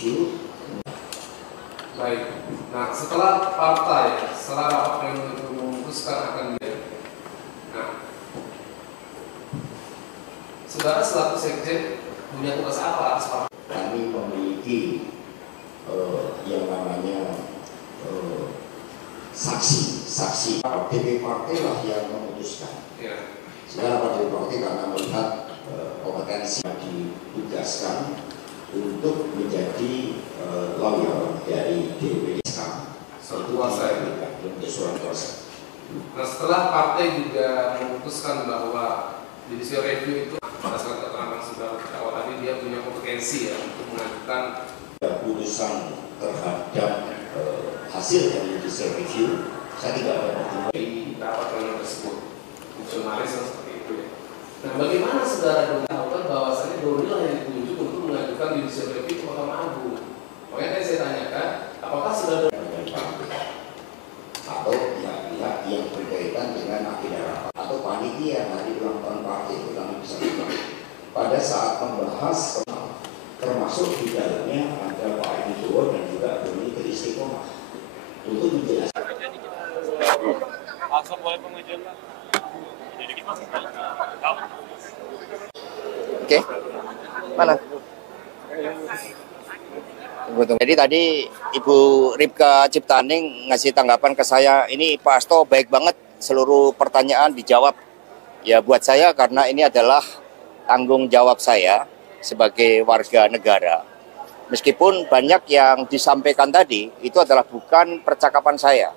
review. Baik. Nah, setelah partai, setelah rapat pleno itu memutuskan akan nah, saudara selaku sekjen punya tugas apa atas partai? Kami memiliki yang namanya saksi DP partai lah yang memutuskan. Ya. Sekarang DP partai karena melihat kompetensi yang ditugaskan untuk menjadi lawyer dari DPD surat kuasa itu. Surat kuasa. Nah, setelah partai juga memutuskan bahwa judicial review itu berdasarkan keterangan saudara awal tadi dia punya kompetensi ya untuk mengajukan putusan terhadap hasil dari judicial review, saya tidak ada pertimbangan di rapat pleno tersebut. Fungsionalis seperti itu ya. Nah, bagaimana saudara mengetahui bahwasannya Doni lah yang ditunjuk untuk mengajukan judicial review ke Mahkamah Agung? Makanya tadi saya tanyakan, apakah saudara atau pihak-pihak yang berkaitan dengan agenda rapat atau panitia hari ulang tahun partai itu kami bisa lihat pada saat membahas termasuk di dalamnya ada Pak Edi Bowo dan juga Doni Istiqomah untuk menjelaskan. Langsung boleh pengajuan Pak. Jadi kita tahu. Oke, mana? Jadi tadi Ibu Ripka Ciptaning ngasih tanggapan ke saya, ini Pak Hasto baik banget, seluruh pertanyaan dijawab. Ya buat saya karena ini adalah tanggung jawab saya sebagai warga negara. Meskipun banyak yang disampaikan tadi, itu adalah bukan percakapan saya.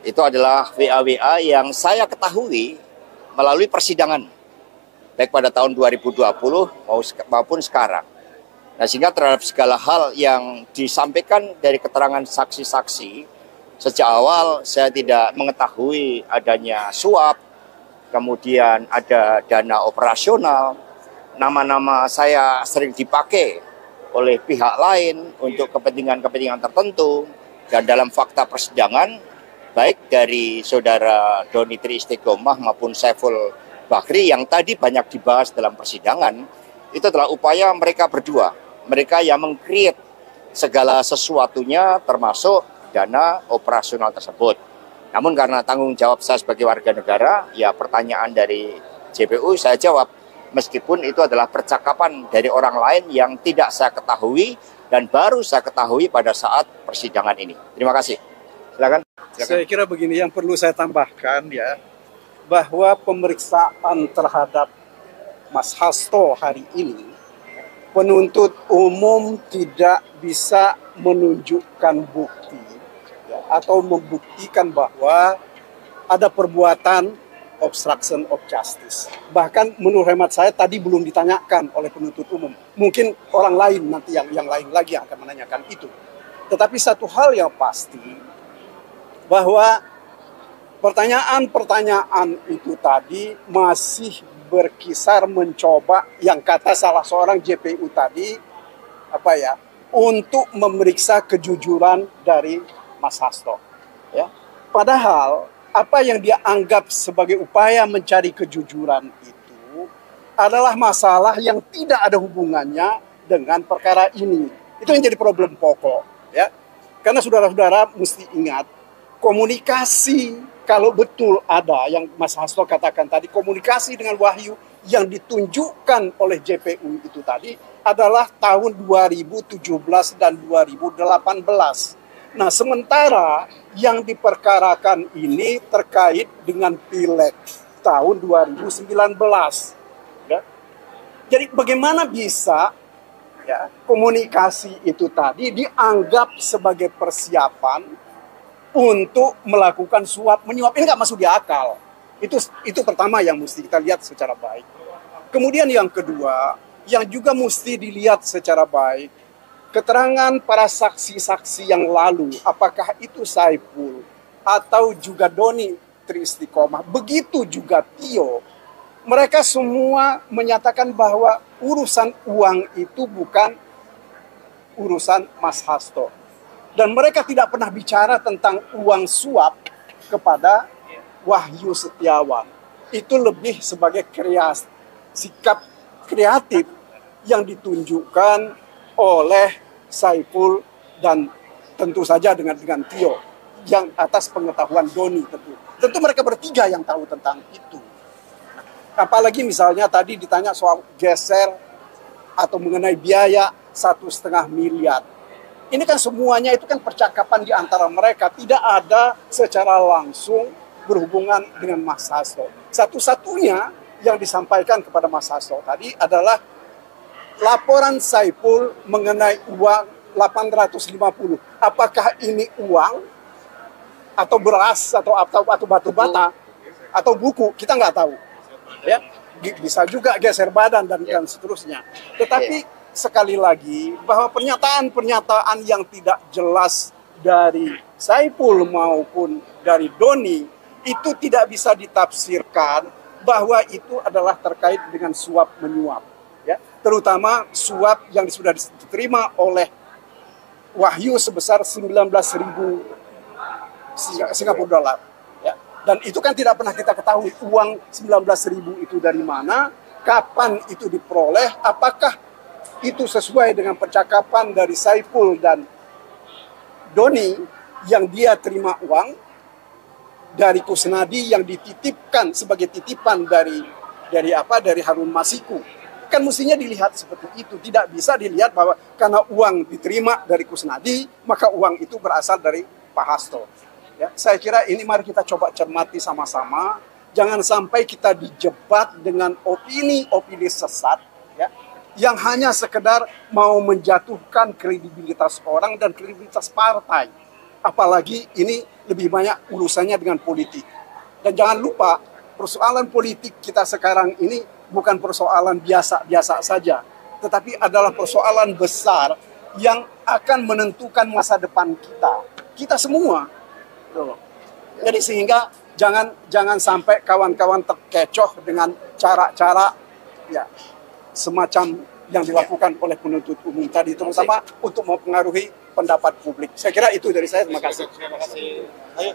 Itu adalah WA-WA yang saya ketahui melalui persidangan. Baik pada tahun 2020 maupun sekarang. Nah, sehingga terhadap segala hal yang disampaikan dari keterangan saksi-saksi, sejak awal saya tidak mengetahui adanya suap, kemudian ada dana operasional, nama-nama saya sering dipakai oleh pihak lain untuk kepentingan-kepentingan tertentu, dan dalam fakta persidangan, baik dari saudara Doni Istiqomah maupun Saiful Bahri yang tadi banyak dibahas dalam persidangan, itu adalah upaya mereka berdua. Mereka yang meng-create segala sesuatunya termasuk dana operasional tersebut. Namun karena tanggung jawab saya sebagai warga negara, ya pertanyaan dari JPU saya jawab. Meskipun itu adalah percakapan dari orang lain yang tidak saya ketahui dan baru saya ketahui pada saat persidangan ini. Terima kasih. Silakan. Saya kira begini, yang perlu saya tambahkan ya, bahwa pemeriksaan terhadap Mas Hasto hari ini, penuntut umum tidak bisa menunjukkan bukti ya, atau membuktikan bahwa ada perbuatan obstruction of justice. Bahkan menurut hemat saya tadi belum ditanyakan oleh penuntut umum. Mungkin orang lain nanti yang lain lagi yang akan menanyakan itu. Tetapi satu hal yang pasti bahwa pertanyaan-pertanyaan itu tadi masih berkisar mencoba, yang kata salah seorang JPU tadi, untuk memeriksa kejujuran dari Mas Hasto. Ya. Padahal apa yang dia anggap sebagai upaya mencari kejujuran itu adalah masalah yang tidak ada hubungannya dengan perkara ini. Itu yang jadi problem pokok. Ya. Karena saudara-saudara mesti ingat, komunikasi, kalau betul ada yang Mas Hasto katakan tadi, komunikasi dengan Wahyu yang ditunjukkan oleh JPU itu tadi adalah tahun 2017 dan 2018. Nah, sementara yang diperkarakan ini terkait dengan Pileg tahun 2019. Ya. Jadi bagaimana bisa ya, komunikasi itu tadi dianggap sebagai persiapan untuk melakukan suap menyuap? Ini nggak masuk di akal. Itu pertama yang mesti kita lihat secara baik. Kemudian yang kedua, yang juga mesti dilihat secara baik, keterangan para saksi-saksi yang lalu, apakah itu Saiful atau juga Doni Istiqomah, begitu juga Tio, mereka semua menyatakan bahwa urusan uang itu bukan urusan Mas Hasto. Dan mereka tidak pernah bicara tentang uang suap kepada Wahyu Setiawan. Itu lebih sebagai sikap kreatif yang ditunjukkan oleh Saiful, dan tentu saja dengan Tio, yang atas pengetahuan Doni tentu. Tentu mereka bertiga yang tahu tentang itu. Apalagi misalnya tadi ditanya soal geser atau mengenai biaya 1,5 miliar. Ini kan semuanya itu kan percakapan di antara mereka, tidak ada secara langsung berhubungan dengan Mas Hasto. Satu-satunya yang disampaikan kepada Mas Hasto tadi adalah laporan Saiful mengenai uang 850. Apakah ini uang atau beras atau batu bata atau buku, kita nggak tahu. Ya, bisa juga geser badan dan seterusnya. Tetapi sekali lagi bahwa pernyataan-pernyataan yang tidak jelas dari Saiful maupun dari Doni itu tidak bisa ditafsirkan bahwa itu adalah terkait dengan suap menyuap, ya, terutama suap yang sudah diterima oleh Wahyu sebesar 19.000 Singapura dolar. Ya. Dan itu kan tidak pernah kita ketahui uang 19.000 itu dari mana, kapan itu diperoleh, apakah itu sesuai dengan percakapan dari Saiful dan Doni yang dia terima uang dari Kusnadi yang dititipkan sebagai titipan dari Harun Masiku. Kan mestinya dilihat seperti itu. Tidak bisa dilihat bahwa karena uang diterima dari Kusnadi, maka uang itu berasal dari Pak Hasto. Ya, saya kira ini mari kita coba cermati sama-sama. Jangan sampai kita dijebak dengan opini-opini sesat, ya, yang hanya sekedar mau menjatuhkan kredibilitas orang dan kredibilitas partai. Apalagi ini lebih banyak urusannya dengan politik. Dan jangan lupa, persoalan politik kita sekarang ini bukan persoalan biasa-biasa saja, tetapi adalah persoalan besar yang akan menentukan masa depan kita semua. Jadi sehingga jangan sampai kawan-kawan terkecoh dengan cara-cara ya semacam yang dilakukan oleh penuntut umum tadi, terutama untuk mempengaruhi pendapat publik. Saya kira itu dari saya. Terima kasih. Terima kasih. Ayo.